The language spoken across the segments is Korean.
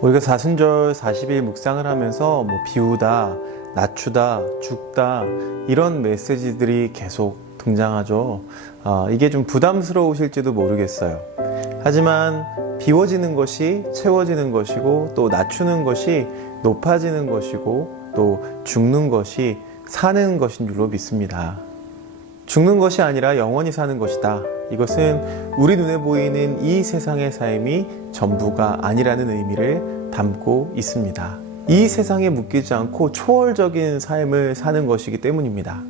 우리가 사순절 40일 묵상을 하면서 뭐 비우다, 낮추다, 죽다 이런 메시지들이 계속 등장하죠. 아, 이게 좀 부담스러우실지도 모르겠어요. 하지만 비워지는 것이 채워지는 것이고 또 낮추는 것이 높아지는 것이고 또 죽는 것이 사는 것인 줄로 믿습니다. 죽는 것이 아니라 영원히 사는 것이다. 이것은 우리 눈에 보이는 이 세상의 삶이 전부가 아니라는 의미를 담고 있습니다. 이 세상에 묶이지 않고 초월적인 삶을 사는 것이기 때문입니다.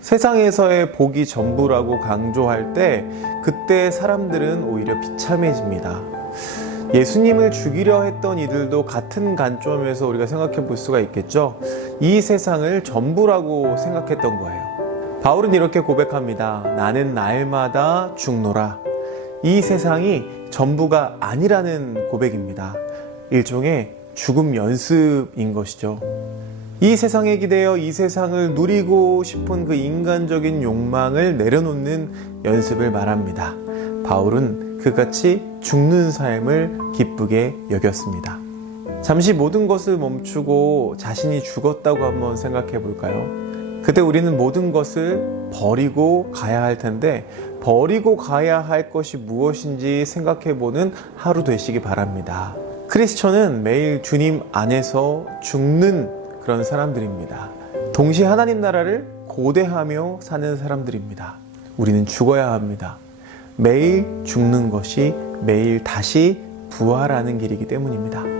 세상에서의 복이 전부라고 강조할 때 그때 사람들은 오히려 비참해집니다. 예수님을 죽이려 했던 이들도 같은 관점에서 우리가 생각해 볼 수가 있겠죠. 이 세상을 전부라고 생각했던 거예요. 바울은 이렇게 고백합니다. 나는 날마다 죽노라. 이 세상이 전부가 아니라는 고백입니다. 일종의 죽음 연습인 것이죠. 이 세상에 기대어 이 세상을 누리고 싶은 그 인간적인 욕망을 내려놓는 연습을 말합니다. 바울은 그같이 죽는 삶을 기쁘게 여겼습니다. 잠시 모든 것을 멈추고 자신이 죽었다고 한번 생각해 볼까요? 그때 우리는 모든 것을 버리고 가야 할 텐데 버리고 가야 할 것이 무엇인지 생각해 보는 하루 되시기 바랍니다. 크리스천은 매일 주님 안에서 죽는 그런 사람들입니다. 동시에 하나님 나라를 고대하며 사는 사람들입니다. 우리는 죽어야 합니다. 매일 죽는 것이 매일 다시 부활하는 길이기 때문입니다.